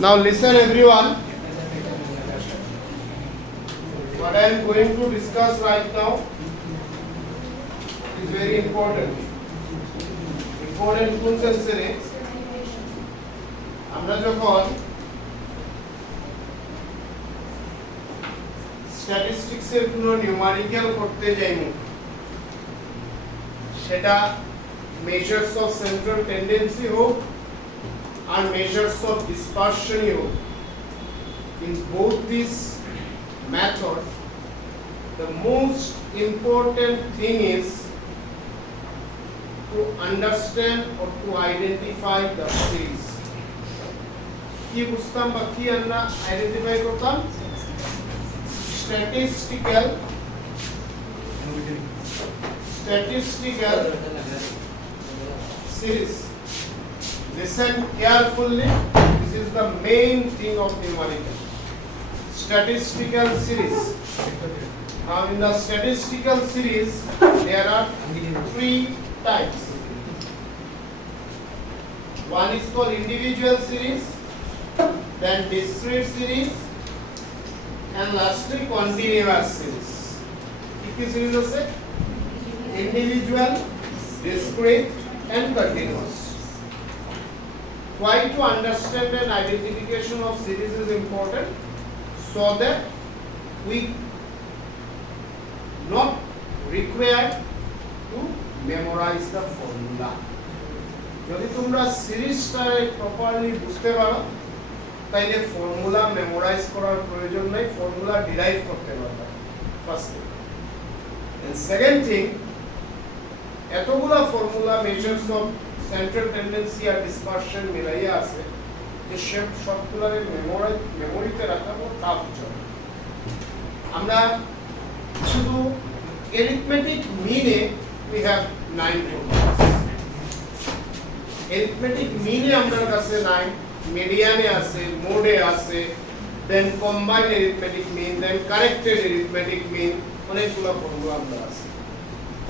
Now listen everyone. What I am going to discuss right now is very important. Important কোন সেন্সে আমরা যখন স্ট্যাটিস্টিক্স এর কোনো নিউমেরিক্যাল করতে যাইমু সেটা measures of central tendency হোক and measures of dispersion হোক, in both these methods the most important thing is to understand or to identify the series. কি বুঝতাম বা কি আমরা আইডেন্টিফাই করতাম? statistical series. Listen carefully. This is the main thing of numerical. Statistical series. Now in the statistical series there are three types. One is called individual series, then discrete series, and lastly continuous series. What series is it? Individual, discrete, and continuous. Why to understand and identification of series is important, so that we not required to memorize the formula. যদি তোমরা সিরিজটা প্রপারলি বুঝতে পারো তাইলে formula memorise করার প্রয়োজন নাই, formula derive করতে পারবে first thing. And second thing, এতগুলা formula measures of central tendency আর ডিসপারশন মিলাইয়া আছে যে সবগুলার মেমোরিতে রাখা খুব টাফ জব। আমরা শুধু arithmetic mean we have 9 formulas. Arithmetic mean আমাদের কাছে 9, median আছে, mode আছে, then combined arithmetic mean, then corrected arithmetic mean, অনেকগুলো ফর্মুলা আমরা আছে।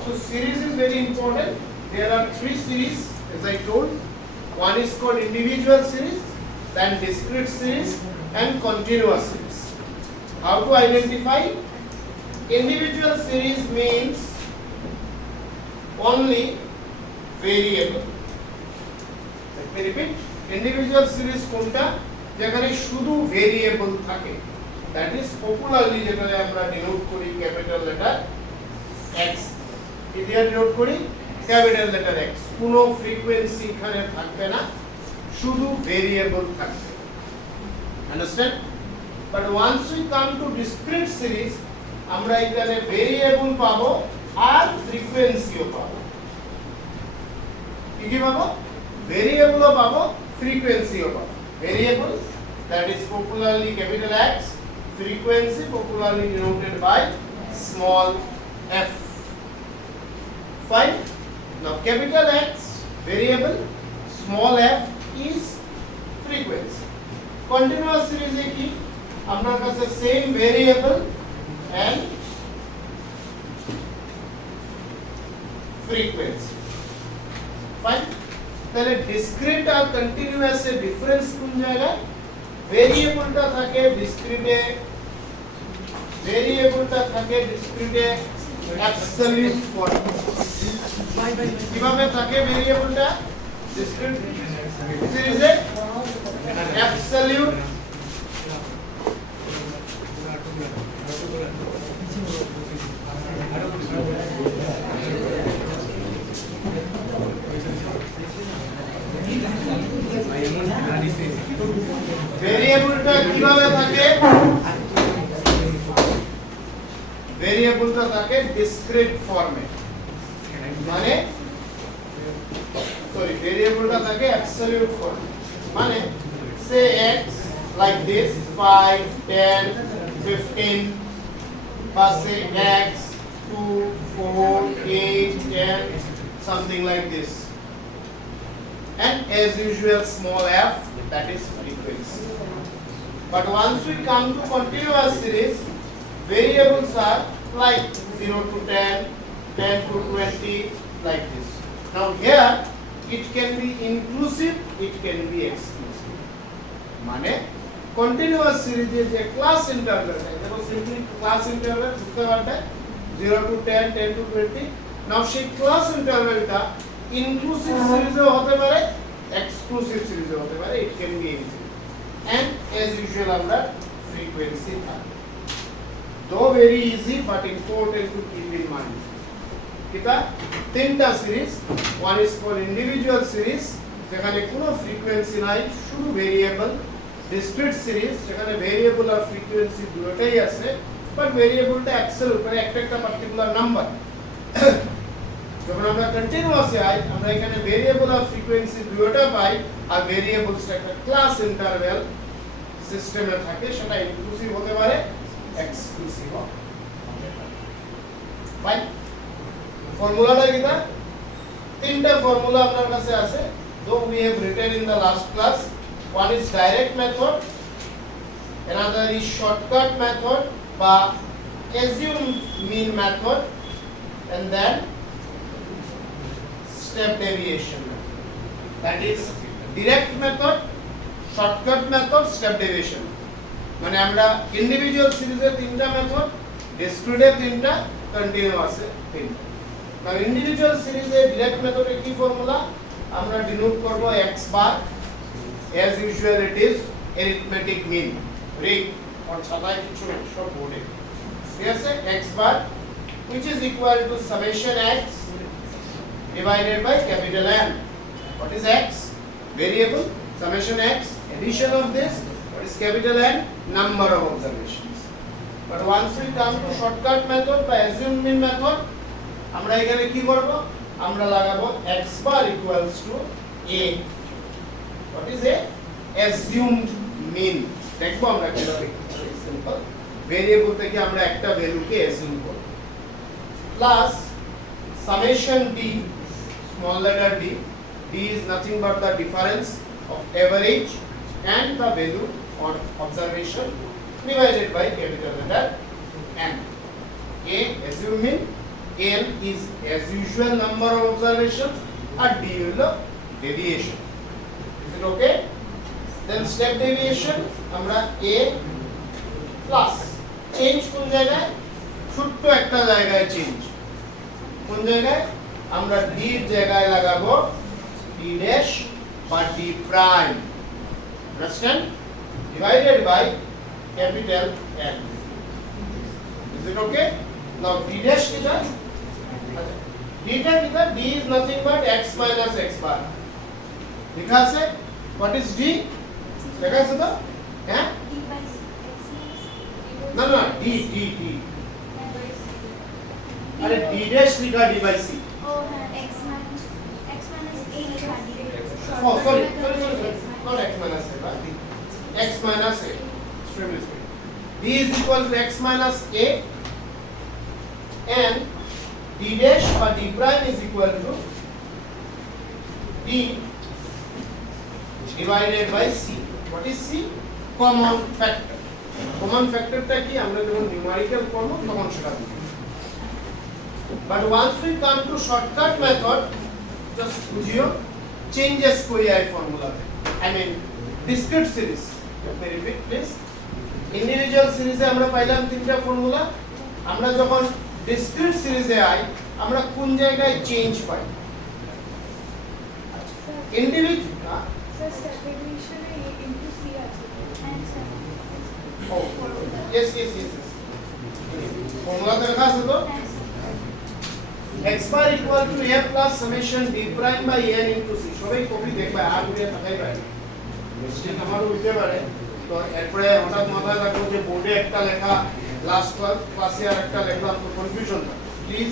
So series is very important. There are three series as I told. One is called individual series, then discrete series, and continuous series. How to identify? Individual series means only variable. Let me repeat. Individual series কোনটা যেখানে শুধু ভেরিয়েবল থাকে, that is popularly যেটা আমরা ডিনোট করি capital letter x, এটা ডিনোট করি capital letter x। কোনো ফ্রিকোয়েন্সি এখানে থাকবে না, শুধু ভেরিয়েবল থাকবে। Understand? But once we come to discrete series, আমরা এখানে ভেরিয়েবল পাবো আর ফ্রিকোয়েন্সিও পাবো। কি কি পাবো? ভেরিয়েবলও পাবো, ফ্রিকোয়েন্সিও পাবো। Variable, that is popularly capital X, frequency popularly denoted by small f. Fine. Now capital X variable, small f is frequency. Continuous series এ কি? আপনার কাছে same variable and frequency. Fine. তাহলে ডিসক্রিট আর কন্টিনিউয়াস এর ডিফারেন্স কোন জায়গায়? ভেরিয়েবলটা থাকে ডিসক্রিটে, অ্যাবসলিউট ফর্ম। কিভাবে থাকে ভেরিয়েবলটা ডিসক্রিট সিরিজে? অ্যাবসলিউট ভেরিয়েবলটা কিভাবে থাকে? ভেরিয়েবলটা থাকে ডিসক্রিট ফর্মে, মানে ভেরিয়েবলটা থাকে অ্যাবসলিউট ফর্মে, মানে সে x লাইক দিস 5 10 15, বা সে x 2 4 8 10 something like this, and as usual small f, that is frequency. But once we come to continuous series, variables are like 0 to 10, 10 to 20, like this. Now here it can be inclusive, it can be exclusive. মানে কন্টিনিউয়াস সিরিজের যে ক্লাস ইন্টারভ্যালটা, দেখো simply class interval বুঝতে পারবে 0 to 10, 10 to 20। নাও সেই ক্লাস ইন্টারভ্যালটা ইনক্লুসিভ সিরিজেও হতে পারে, এক্সক্লুসিভ সিরিজেও হতে পারে, it can be anything. And as usual আমরা ফ্রিকোয়েন্সি থাকবে। Though very easy but important to keep in mind. কিটা তিনটা series, one is for individual series যেখানে কোনো ফ্রিকোয়েন্সি নাই, শুধু ভেরিয়েবল, ডিসক্রিট সিরিজ যেখানে ভেরিয়েবল আর ফ্রিকোয়েন্সি দুটোই আছে, বাট ভেরিয়েবলটা এক্সেল উপরে একটা পার্টিকুলার নাম্বার। যখন আমরা কন্টিনিউয়াসে আই, আমরা এখানে ভেরিয়েবল আর ফ্রিকোয়েন্সি দুটোটা পাই, আর ভেরিয়েবলসটা একটা ক্লাস ইন্টারভ্যাল সিস্টেমে থাকে, সেটা ইনক্লুসিভ হতে পারে, এক্সক্লুসিভ হতে পারে। ফাইন, ফর্মুলাটা কি? না তিনটা ফর্মুলা আপনার কাছে আছে, though we have written in the last class. One is direct method, another is shortcut method বা assume mean method, and then step deviation method. That is direct method, shortcut method, step deviation. মানে আমরা ইন্ডিভিজুয়াল সিরিজে তিনটা মেথড, ডিসক্রিটে তিনটা, কন্টিনিউয়াসে তিনটা। না ইন্ডিভিজুয়াল সিরিজে ডিরেক্ট মেথডে কি ফর্মুলা আমরা ডিনোট করব x বার, as usual it is arithmetic mean, রিক আর ছাতায় কিছু না, সব বোর্ডে ঠিক আছে। x বার which is equal to summation x divided by capital N. What is x? Variable, summation x, addition of this, what is capital N? Number of observations. But once we come to shortcut method by assume mean method, আমরা এখানে কি করব? আমরা লাগাবো x bar equals to a, what is a assumed mean। দেখবো আমরা কিভাবে simple variable থেকে আমরা একটা ভ্যালুকে অ্যাজিউম করব, plus summation d, small letter d, d is nothing but the difference of average and the value or observation divided by capital letter N. A assume mean, N is as usual number of observations, and D is the deviation. Is it okay? Then step deviation, আমরা A plus change কোন জায়গায়? ছোট্ট একটা জায়গায় change। কোন জায়গায়? আমরা D এর জায়গায় লাগাবো D dash বা D prime। Understand? Divided by capital N. Is it okay? Now D dash কি যায়? D is nothing but x minus x bar. লিখা আছে? What is D? লেখা আছে তো? হ্যাঁ? না না D আরে D dash লিখা D by C। ও হ্যাঁ x minus a লিখা d। Oh sorry not x minus a but x minus a, extremely sorry। D is equal to x minus a and d dash or d prime is equal to d divided by c. What is c? Common factor. Common factor টা কি? আমরা যখন নিউমেরিক্যাল করব তখন সেটা বুঝব। But once we come to shortcut method, just বুঝিও changes করি এই ফর্মুলাতে। I mean discrete series. Let me repeat please. Individual সিরিজে আমরা পাইলাম তিনটা ফর্মুলা, আমরা যখন ডিসক্রিট সিরিজে আই আমরা কোন জায়গায় চেঞ্জ পাই? ইন্ডিভিজুয়াল স্যার স্টেপ ডেভিয়েশনে ইনটু c আছে। হ্যাঁ স্যার। ও yes ফর্মুলা লেখা আছে তো? হ্যাঁ x bar equal to a plus summation d prime by n into c। সবাই কপি দেখবা আর গুলো থাকাই পারে, মিস্টেক আমারও হইতে পারে। তো এরপরে হঠাৎ মাথায় রাখবো যে বোর্ডে একটা লেখা, লাস্ট ক্লাসে আর একটা লিখলাম, তো কনফিউশন না। প্লিজ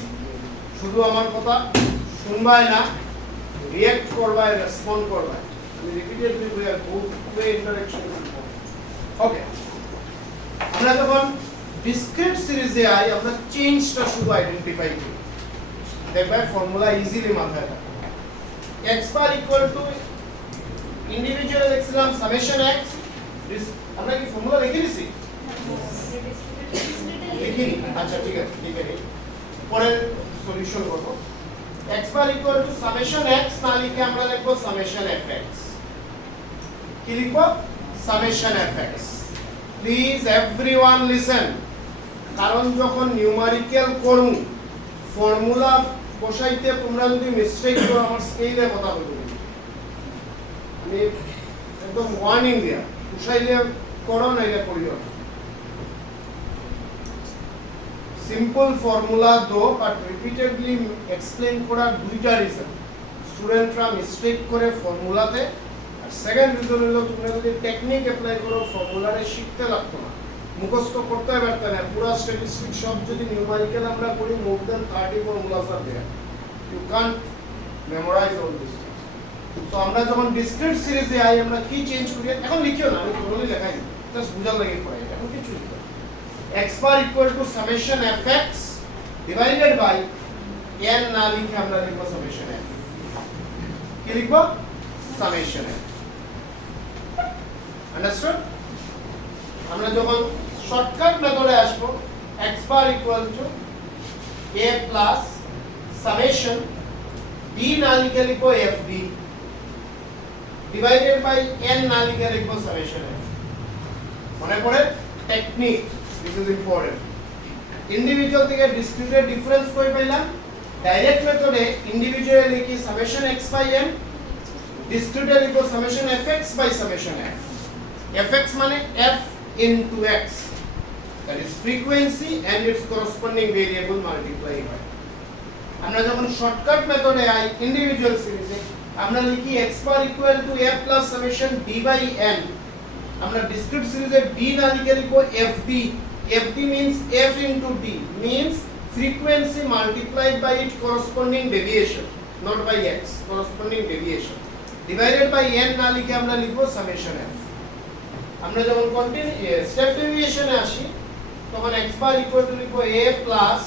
শুধু আমার কথা শুনবাই না, রিঅ্যাক্ট করবাই, রেসপন্ড করবাই। আমি repeatedly we are both way interaction is important. ওকে, আমরা যখন ডিসক্রিট সিরিজে আই আমরা চেঞ্জটা শুধু আইডেন্টিফাই করি, দেখবে ফর্মুলা ইজিলি মাথায় থাকে। x bar equal to individual লিখছিলাম সামেশন x, আমরা কি ফর্মুলা লিখে দিছি? লিখিনি? আচ্ছা ঠিক আছে, লিখে নিই, পরে সলিউশন করব। x bar equal to summation x না লিখে আমরা লিখব summation fx। কি লিখব? summation fx. Please everyone listen. কারণ যখন নিউমারিক্যাল করুন ফর্মুলা বসাইতে তোমরা যদি মিস্টেক করো আমার স্কেলে কথা বলবো আমি একদম ওয়ার্নিং দিয়া বসাইলে করো না এটা করিও সিম্পল ফর্মুলা দো বাট রিপিটেডলি এক্সপ্লেইন করার দুইটা রিজন স্টুডেন্টরা মিস্টেক করে ফর্মুলাতে আর সেকেন্ড রিজন হলো তোমরা যদি টেকনিক অ্যাপ্লাই করো ফর্মুলারে শিখতে লাগতো না মুখস্থ করতে পারতে না পুরো স্ট্যাটিস্টিক্স সব যদি নিউমারিক্যাল আমরা করি more than 30 formulas are there you can't memorise all this তো আমরা যখন ডিসক্রিট সিরিজে আই আমরা কি চেঞ্জ করি এখন লিখিও না আমি পুরোই লেখাই জাস্ট বুঝার লাগে পড়াই এখন কিছু লিখো x bar equal to summation fx divided by n না লিখে আমরা লিখব summation f কি লিখব summation f আন্ডারস্টুড আমরা যখন শর্টকাট মেথডে আসব x bar equal to a plus summation b না লিখে লিখব fb divided by n না লিখে লিখব summation f মনে পড়ে technique this is important individual থেকে discrete এর ডিফারেন্স কই পাইলাম ডাইরেক্ট মেথডে ইন্ডিভিজুয়াল লিখি summation x by n discrete এ লিখো summation fx by summation f fx মানে f into x that is frequency and its corresponding variable multiply হয় আমরা যখন শর্টকাট মেথডে আই ইন্ডিভিজুয়াল সিরিজে আমরা লিখি x bar equal to a plus summation b by n আমরা ডিসক্রিট সিরিজে b না লিখে লিখব fb fb means f into d means frequency multiplied by its corresponding deviation not by x corresponding deviation divided by n না লিখে আমরা লিখব summation f আমরা যখন স্টেপ ডেভিয়েশনে আসি তখন x bar equal to লিখব a plus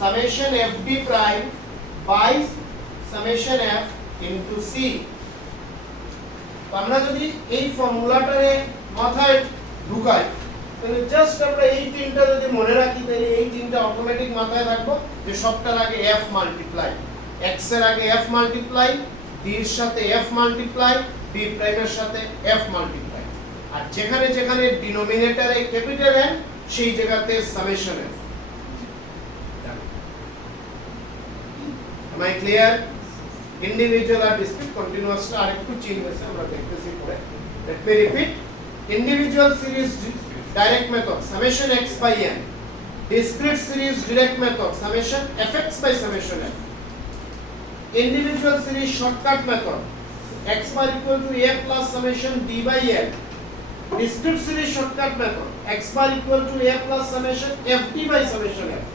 summation fb prime by summation f into c তো আমরা যদি এই ফর্মুলাটারে মাথায় ঢুকাই তাহলে জাস্ট আমরা এই তিনটা যদি মনে রাখি তাহলে এই তিনটা অটোমেটিক মাথায় রাখবো যে সবটার আগে f মাল্টিপ্লাই x এর আগে f মাল্টিপ্লাই d এর সাথে f মাল্টিপ্লাই d প্রাইমের সাথে f মাল্টিপ্লাই আর যেখানে যেখানে ডিনোমিনেটরে ক্যাপিটাল n সেই জায়গাতে summation f am I clear individual or discrete continuous টা আরেকটু চেঞ্জ হয়েছে আমরা দেখতেছি পরে let me repeat individual series direct method summation x by n discrete series direct method summation fx by summation f individual series shortcut method x bar equal to a plus summation b by n discrete series shortcut method x bar equal to a plus summation fd by summation f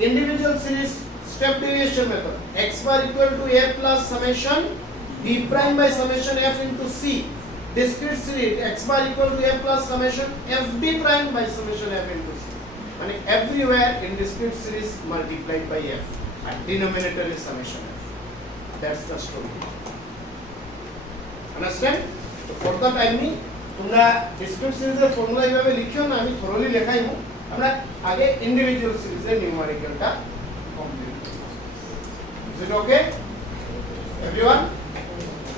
individual series step deviation method x bar equal to a plus summation b prime by summation f into c discrete series x bar equal to a plus summation fb prime by summation f into c মানে everywhere in discrete series multiplied by f and denominator is summation f that's the story understand so for the time তোমরা discrete series এর ফর্মুলা এইভাবে লিখিও না আমি থরলি লেখাইমু আমরা আগে ইন্ডিভিজুয়াল সিরিজের নিউমেরিক্যালটা complete is it okay everyone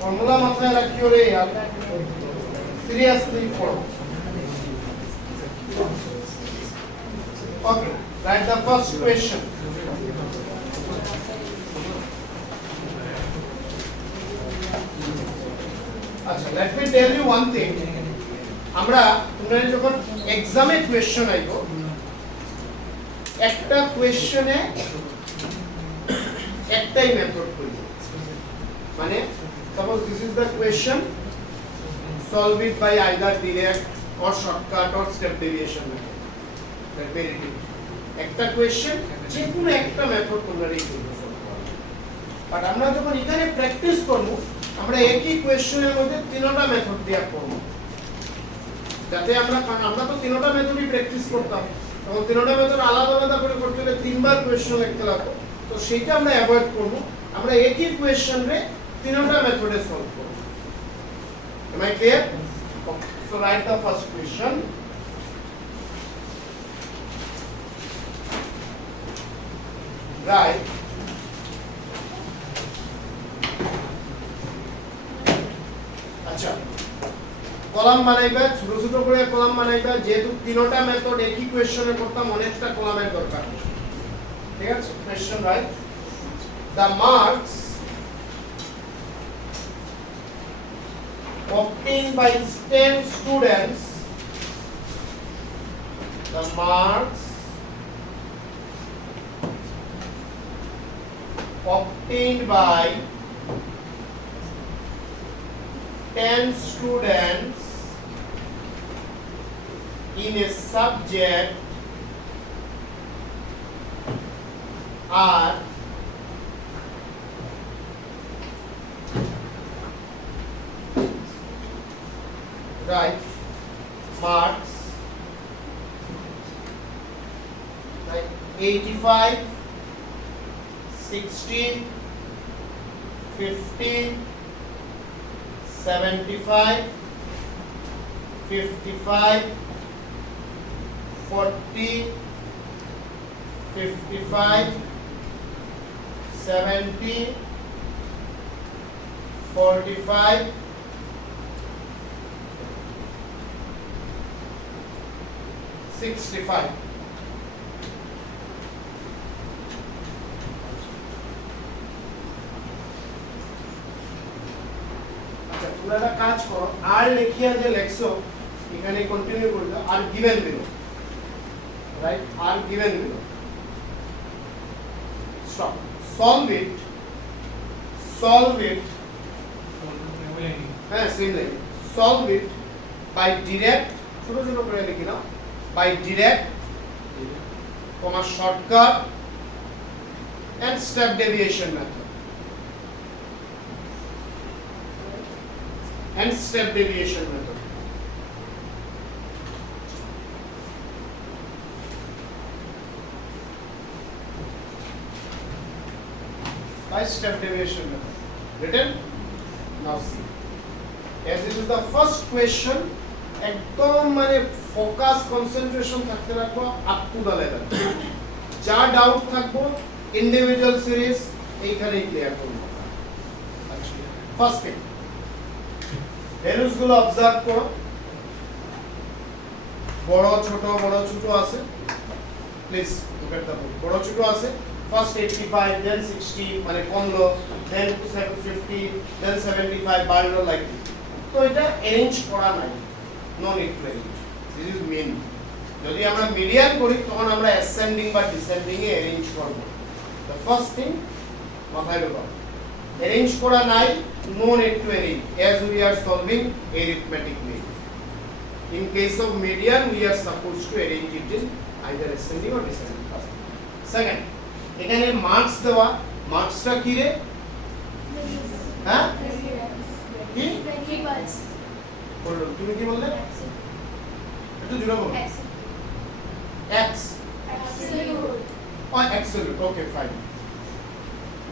formula মাথায় রাখিও রে यार seriously follow okay write the first question আচ্ছা let me tell you one thing আমরা তোমরা যখন এক্সামে কোশ্চেন আইবো একটা কোশ্চেনে একটাই মেথড করব মানে suppose this is the question solve it by either direct or shortcut or step deviation method that very deep একটা কোশ্চেন যে কোনো একটা মেথড তোমরা রেখে দিতে বাট আমরা যখন এখানে প্র্যাকটিস করব আমরা একই কোশ্চেনের মধ্যে তিনটা মেথড দিয়া করব যাতে আমরা তো তিনটা মেথডই প্র্যাকটিস করতাম এবং তিনটা মেথড আলাদা আলাদা করে করতে হলে তিনবার কোশ্চেন লিখতে লাগতো তো সেইটা আমরা অ্যাভয়েড করব আমরা একই কোশ্চেন রে তিনটা মেথডে সলভ করব am I clear okay. So write the first question right acha column বানাইবা, ছোট ছোট করে কলাম বানাইবা, যেহেতু তিনটা মেথড একই কোশ্চেনে করতাম অনেকটা কলামের দরকার। ঠিক আছে, question right. The marks obtained by 10 students, the marks obtained by 10 students in a subject are right marks like 85, 60, 50, 75, 55, 40, 55, 70, 45, 65. আচ্ছা, তোমরা একটা কাজ করো, আর লেখিয়া যে লেখছো এখানে কন্টিনিউ করবে, আর গিভেন দিলো, রাইট, আর গিভেন দিলো, স্টপ, সলভ ইট, হ্যাঁ same line, solve it by direct, ছোট ছোট করে লিখি নাও, by direct, comma shortcut and step deviation method. And step deviation method. By step deviation method. Written? Now see. As this is the first question, একদম মানে focus concentration থাকতে রাখবো up to the level, যা ডাউট থাকবো individual series এইখানেই ক্লিয়ার করবো। আচ্ছা, first thing values গুলো অবজার্ভ করো, বড় ছোট আছে, please look at the book, বড় ছোট আছে, ফার্স্ট 85 দেন 60 মানে কমলো, দেন 50 দেন 75 বাড়লো, লাইক তো এটা অ্যারেঞ্জ করা নাই, no need to arrange, this is main. যদি আমরা মিডিয়ান করি তখন আমরা অ্যাসেন্ডিং বা ডিসেন্ডিং এ অ্যারেঞ্জ করব। দ্য ফার্স্ট থিং মাথায় ঢোকাও, অ্যারেঞ্জ করা নাই, no need to arrange as we are solving arithmetically. In case of median we are supposed to arrange it in either ascending or descending. First. Second, এখানে মার্কস দেওয়া, মার্কসটা কি রে? হ্যাঁ কি বললো, তুমি কি বললে? একটু জোরে বলো। X or absolute. Okay, fine.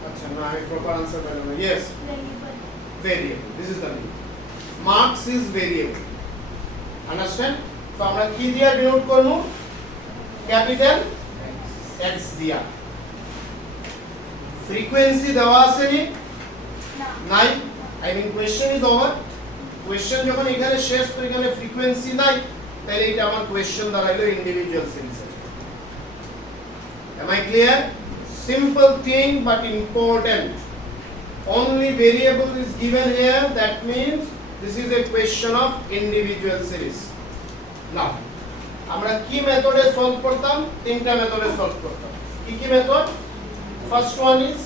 আচ্ছা, না আমি প্রপার আনসার পেলাম না। Yes, variable. This is the meaning. Marks is variable. Understand? So আমরা কি দিয়া ডিনোট করব? ক্যাপিটাল X দিয়া। ফ্রিকোয়েন্সি দেওয়া আছে নি? নাই। I mean question is over. Question যখন এখানে শেষ, তো এখানে ফ্রিকোয়েন্সি নাই, তাহলে এটা আমার কোয়েশ্চেন দাঁড়াইলো individual series. Am I clear? Simple thing but important. Only variable is given here, that means this is a question of individual series. Now, আমরা কি মেথডে সলভ করতাম? তিনটা মেথডে সলভ করতাম। কি কি method? First one is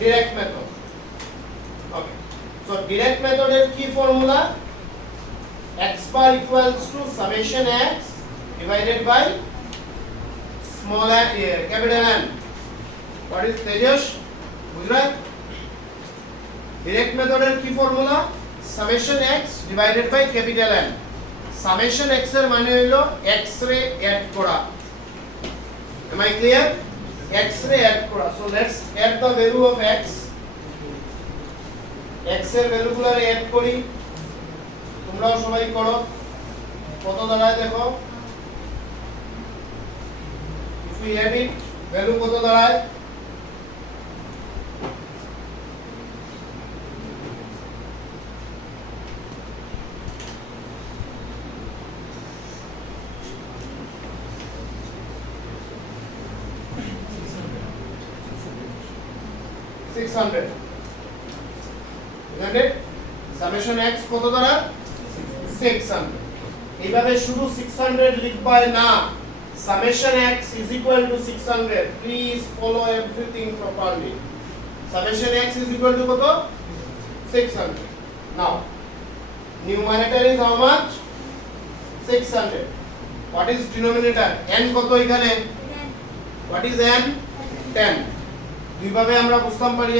direct method. Okay. So direct method এর কি formula? X bar equals to summation x divided by small n, capital N. What is Tejas? Gujarat? Direct method এর কি formula? Summation x divided by capital N. Summation x এর মানে হলো x রে অ্যাড করা। Am I clear? X রে অ্যাড করা। So let's add the value of x. x এর ভ্যালুগুলো অ্যাড করি, তোমরাও সবাই করো। কত দাঁড়ায় দেখো, if we add it, value কত দাঁড়ায়? 600 isn't it summation x কত দ্বারা 600 এইভাবে শুধু 600 লিখবা না summation x is equal to 600 please follow everything properly summation x is equal to কত 600 now numerator is how much 600 what is denominator n কত এখানে what is n 10 দুইভাবে আমরা বুঝতাম পারি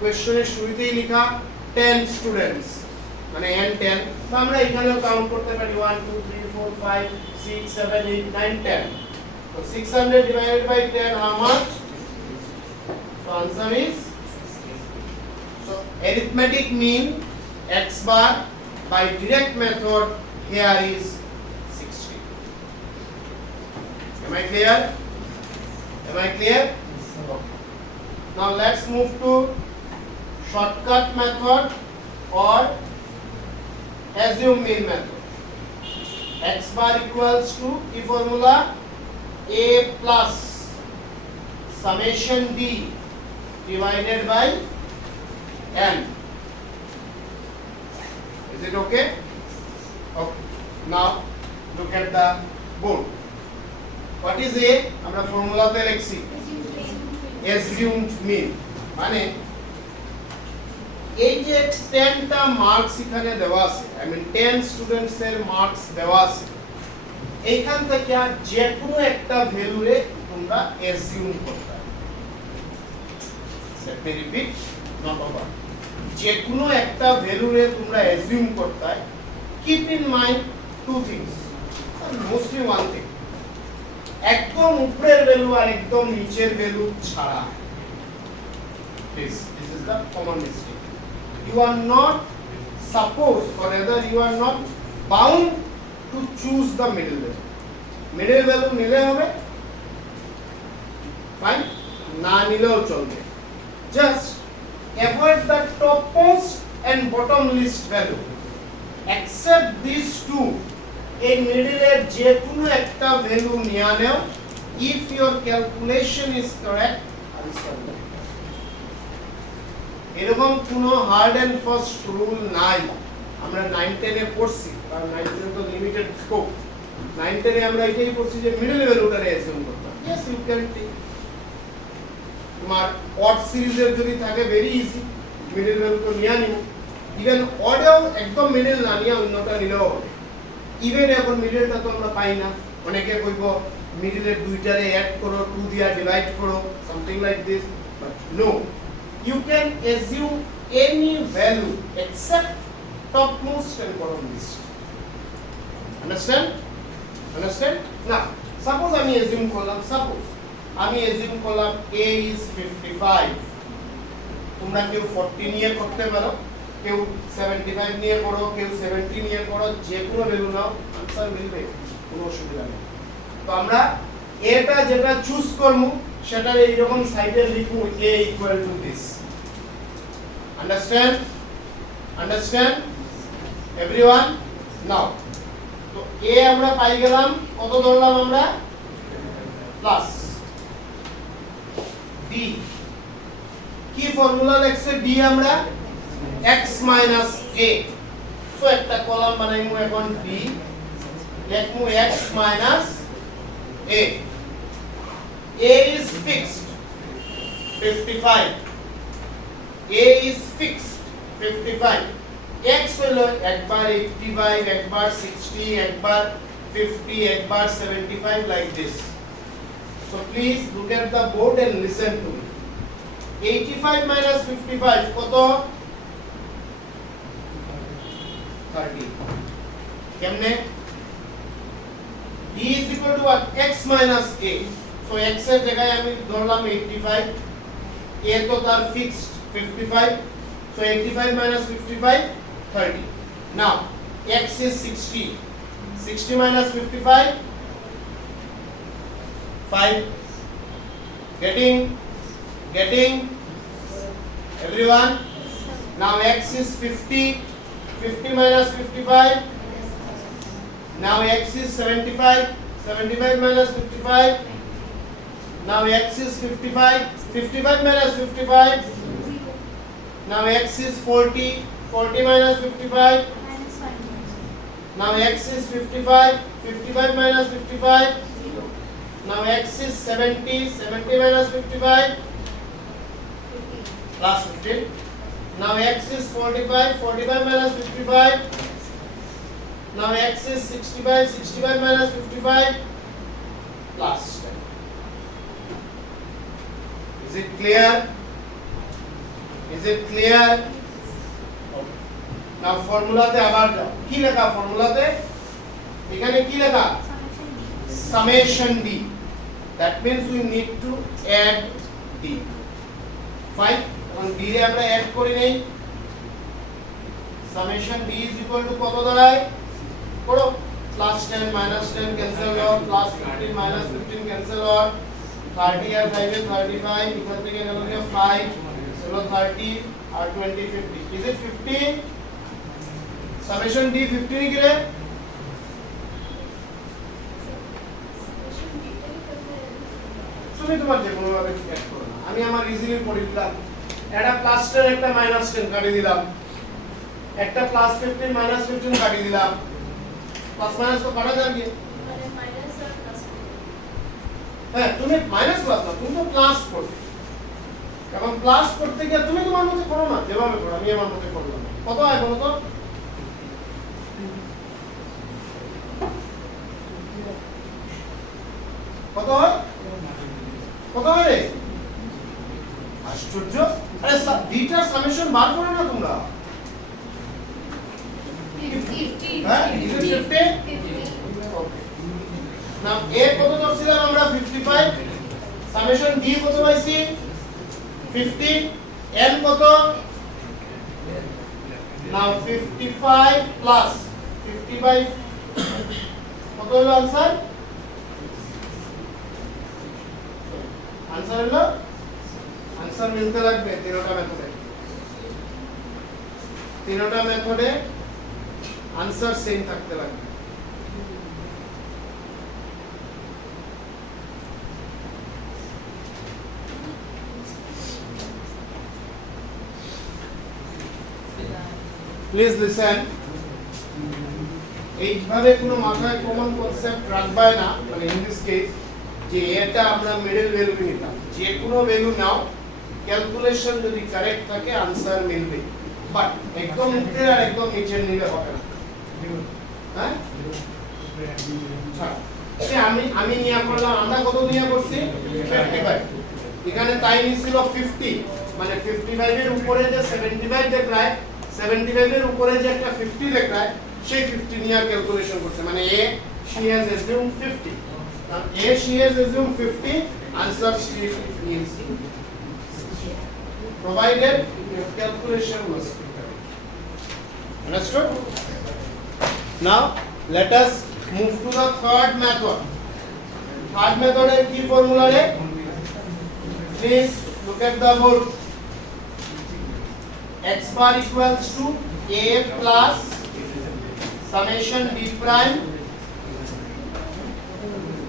কোশ্চেনের শুরুতেই লেখা 10 স্টুডেন্টস মানে n 10 তো আমরা এখানেও কাউন্ট করতে পারি 1 2 3 4 5 6 7 8 9 10 so 600 divided by 10 how much so answer is so arithmetic mean x bar by direct method here is 60 am I clear now let's move to shortcut method or assume mean method x bar equals to the formula a plus summation d divided by n is it okay now look at the board what is a আমরা ফর্মুলাতে লিখছি assumed mean মানে এই যে 10টা মার্কস এখানে দেওয়া আছে আই মিন 10 স্টুডেন্টস এর মার্কস দেওয়া আছে এইখান থেকে যে কোনো একটা ভ্যালুরে তোমরা অ্যাজিউম করতে let me repeat not over যে কোনো একটা ভ্যালুরে তোমরা অ্যাজিউম করতে keep in mind two things mostly one thing একদম উপরের ভ্যালু আর একদম নিচের ভ্যালু ছাড়া this is the common mistake you are not supposed or rather you are not bound to choose the middle value নিলে হবে fine না নিলেও চলবে just avoid the topmost and bottom least value except these two এই মিডলের যে কোনো একটা ভ্যালু নিয়ে নাও if your calculation is correct answer এরকম কোনো হার্ড এন্ড ফাস্ট রুল নাই আমরা 9 10 এ পড়ছি কারণ 9 10 তো লিমিটেড স্কোপ 9 10 এ আমরা এটাই পড়ছি যে মিডল ভ্যালুটারে অ্যাজিউম করতাম yes you can take তোমার অড সিরিজের যদি থাকে ভেরি ইজি মিডল ভ্যালু তো নিয়া নিও ইভেন অডেও একদম মিডল না নিয়া অন্যটা নিলেও হবে ইভেন এখন মিডলটা তো আমরা পাই না অনেকে কইবো মিডলের দুইটারে অ্যাড করো 2 দিয়া ডিভাইড করো something like this but no you can assume any value except topmost and bottommost understand now suppose আমি assume করলাম a is 55 তোমরা কেউ 40 নিয়ে করতে পারো কেউ 75 নিয়ে করো কেউ 70 নিয়ে করো যে কোনো ভ্যালু নাও आंसर মিলবে কোনো অসুবিধা নেই তো আমরা এটা যেটা চুজ করব সেটা এই রকম সাইডে লিখব a equal to this understand everyone now তো a আমরা পাই গেলাম কত ধরলাম আমরা প্লাস d কি ফর্মুলা লেখছে d আমরা x minus a সো একটা কলাম বানাইমু এখন d লেখমু x minus a is fixed 55 a is fixed 55 x হলো একবার 85 একবার 60 একবার 50 একবার 75 like this so please look at the board and listen to me 85 minus 55 কত 30 কেমনে d is equal to what x minus a so x এর জায়গায় আমি ধরলাম 85 a তো তার ফিক্সড 55 so 85 minus 55 30 now x is 60 minus 55 5 getting everyone now x is 50 minus 55 now x is 75 minus 55 now x is 55 minus 55 Now x is 40. 40 minus 55. minus 5. Now x is 55. 55 minus 55. 0. Now x is 70. 70 minus 55 15. plus 15. Now x is 45. 45 minus 55. Now x is 65. 65 minus 55 plus 10. Is it clear? Is it clear? Okay. Now formula te আবার যাও। কি লেখা ফর্মুলাতে? এখানে কি লেখা? Summation D. Summation D. That means we need to add D. Fine. এখন D রে আমরা add করি নেই। Summation D is equal to কত দাঁড়ায়? করো plus 10 minus 10 cancel হলো plus 15 minus 15 cancel হলো 30 আর 5 এ 35 এখান থেকে গেল 5 হলো 30 আর 20 50 is it 50 summation D 50 কি রে Summation D তে করতে তুমি তোমার যে কোনো ভাবে অ্যাড করো না আমি আমার ইজিলি করে দিলাম একটা প্লাস 10 একটা মাইনাস 10 কাটি দিলাম একটা প্লাস 15 মাইনাস 15 কাটি দিলাম প্লাস মাইনাস তো কাটা যায় কি মানে মাইনাস আর প্লাস হ্যাঁ তুমি মাইনাস প্লাস না তুমি তো প্লাস করবে এখন প্লাস করতে গিয়ে তুমি তোমার মধ্যে করো না যেভাবে করো আমি আমার মধ্যে করলাম কত হয় বলো তো কত হয় কত হয় রে আশ্চর্য আরে ডিটার সামেশন বার করো না তোমরা 50. হ্যাঁ is it 50 নাও a কত ধরছিলাম আমরা 55 সামেশন d কত পাইছি 50 n কত নাও 55 প্লাস 55 কত হলো आंसर आंसर হলো आंसर মিলতে লাগবে তিনটা মেথডে তিনটা মেথডে आंसर सेम থাকতে লাগবে প্লিজ লিসেন এইভাবে কোনো মাথায় কমন কনসেপ্ট রাখবে না মানে ইন দিস কেস যে এটা আমরা মিডল ভ্যালু নিতাম যে কোনো ভ্যালু নাও ক্যালকুলেশন যদি কারেক্ট থাকে आंसर মিলবে বাট একদম উপরে আর একদম নিচে নিলে হবে না হ্যাঁ আচ্ছা আমি নিয়া করলাম আমরা কত নিয়া করছি 55 এখানে তাই নিছিল 50 মানে 55 এর উপরে যে 75 দেখায় 75 এর উপরে যে একটা 50 দেখায় সেই 50 নিয়া ক্যালকুলেশন করছে মানে a she has assumed 50 now a she has assumed 50 answer she is provided your calculation was correct understood now let us move to the third method এর কি ফর্মুলা রে please look at the board x bar equals to a plus summation d prime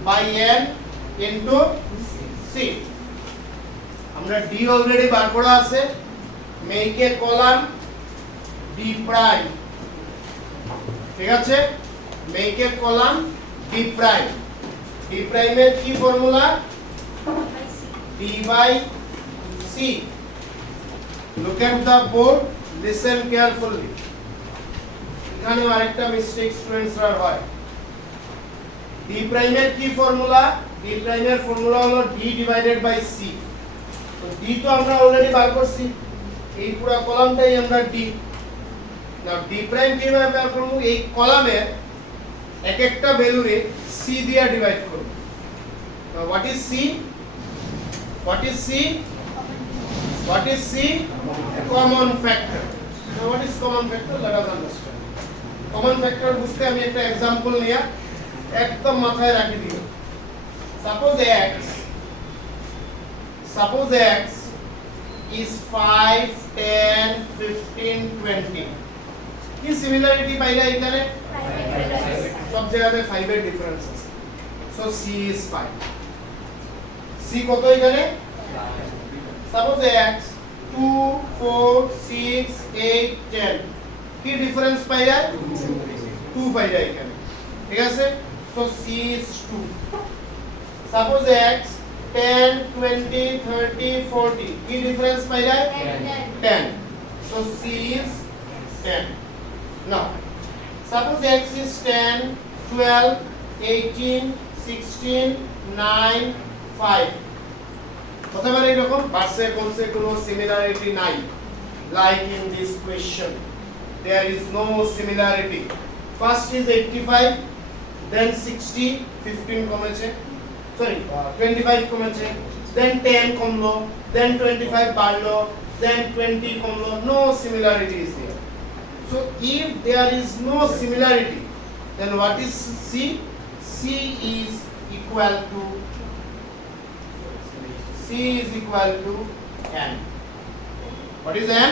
by n into c আমরা d already বার করা আছে make a column d prime ঠিক আছে make a column d prime এর কি formula d by c look at the board listen carefully এখানে আরেকটা মিস্টেক স্টুডেন্টসরা হয় d prime এর কি ফর্মুলা d prime এর ফর্মুলা হলো d divided by c তো d তো আমরা অলরেডি বার করছি এই পুরো কলামটাই আমরা d নাও d prime কিভাবে বের করব এই কলামের এক একটা ভ্যালুরে c দিয়ে ডিভাইড করব now what is c what is c common factor now what is common factor let us understand common factor বুঝতে আমি একটা एग्जांपल নিয়া একদম মাথায় রাখি দিও suppose x is 5 10 15 20 কি সিমিলারিটি পাইলা এখানে সব জায়গাতে 5 এর ডিফারেন্স আছে so c is 5 c কত এখানে suppose x 2 4 6 8 10 কি ডিফারেন্স পাই যায় 2 পাই যায় এখানে ঠিক আছে so c is 2 suppose x 10 20 30 40 কি ডিফারেন্স পাই যায় 10 so c is 10 now suppose x is 10 12 18 16 9 5 হতে পারে এরকম ভার্সে কোনসে কোনো সিমিলারিটি নাই like in this question there is no similarity first is 85 then 60 15 কমেছে সরি 25 কমেছে then 10 কমলো then 25 বাড়লো then 20 কমলো no similarity is there so if there is no similarity then what is c c is equal to n what is n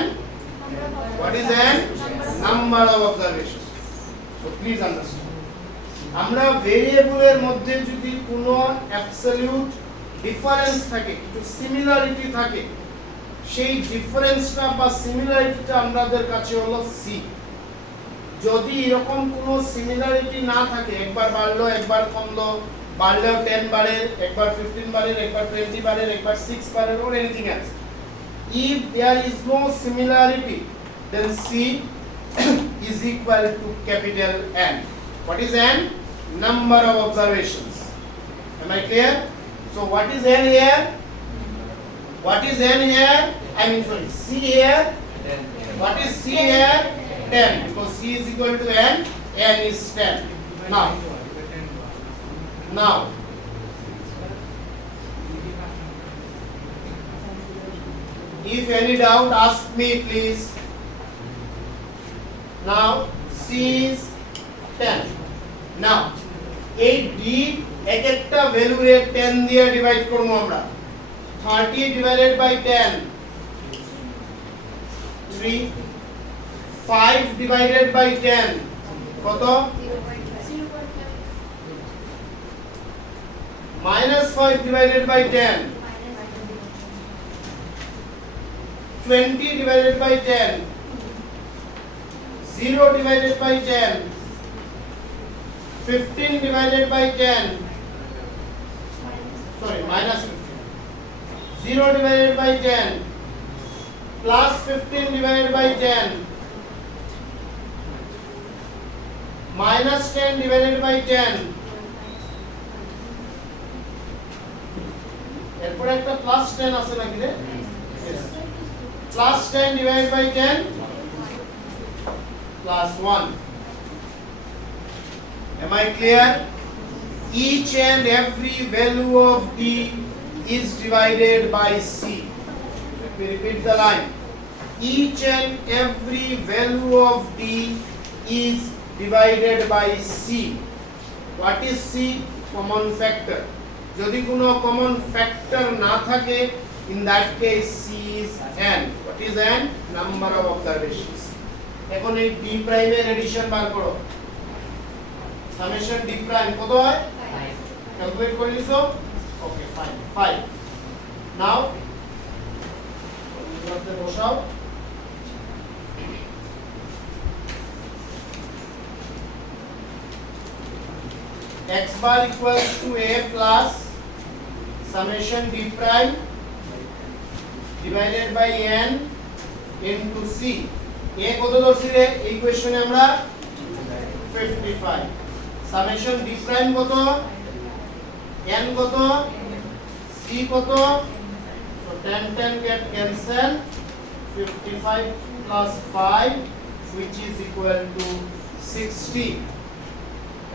what is n number of observations so please understand আমরা ভেরিয়েবলের মধ্যে যদি কোনো absolute difference থাকে কিছু সিমিলারিটি থাকে সেই ডিফারেন্সটা বা সিমিলারিটিটা আমাদের কাছে হলো সি যদি এরকম কোনো সিমিলারিটি না থাকে একবার বাড়লো একবার কমলো বাড়লেও 10 বাড়ে একবার 15 বাড়ে একবার 20 বাড়ে একবার 6 বাড়ে or anything else if there is no similarity then c is equal to capital N what is N number of observations am I clear so what is N here what is N here I mean sorry c here what is c here 10 because c is equal to N N is 10 now if any doubt ask me please now c is 10 now এই d এক একটা ভ্যালু রে 10 দিয়ে ডিভাইড করব আমরা 30 divided by 10 3 5 divided by 10 কত minus 5 divided by 10 20 divided by 10 0 divided by 10 15 divided by 10 sorry minus 15 0 divided by 10 plus 15 divided by 10 minus 10 divided by 10 এরপর একটা প্লাস 10 আছে নাকি রে প্লাস 10 divided by 10 plus 1 am I clear each and every value of d is divided by c let me repeat the line each and every value of d is divided by c what is c common factor যদি কোনো common factor না থাকে in that case c is n what is n number of observations এখন এই d prime এর এডিশন বার করো summation d prime কত হয় 5 ক্যালকুলেট করে নিছো ওকে ফাইন 5 নাও করতে বসাও x bar equals to a plus summation d prime divided by n into c a কত ধরছি রে এই কোশ্চেনে আমরা 55 summation d prime কত n কত c কত so 10 10 get cancel 55 plus 5 which is equal to 60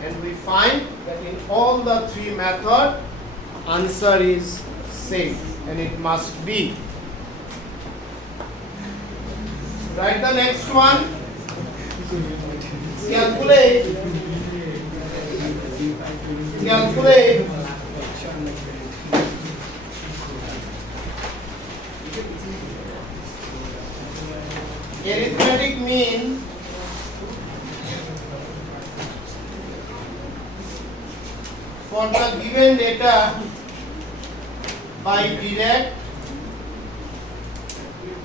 and we find that in all the three methods answer is same and it must be write the next one calculate arithmetic mean for the given data by direct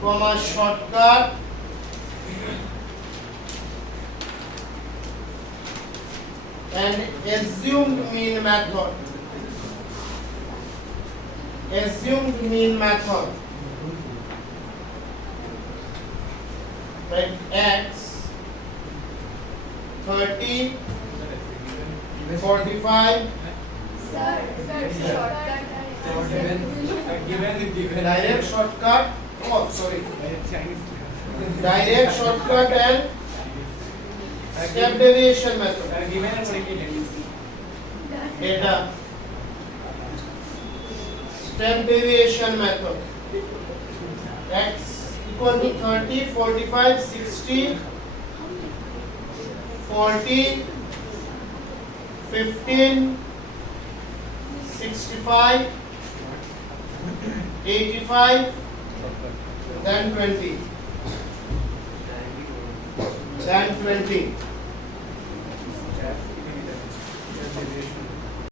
comma shortcut and assumed mean method. Assumed mean method. Like x 30 45 Sir, shortcut. direct shortcut. Oh, sorry. Direct shortcut and step deviation method. Data. Step deviation method. X equal to 30, 45, 60, 40, 15, 65, 85, then 20. Then 20.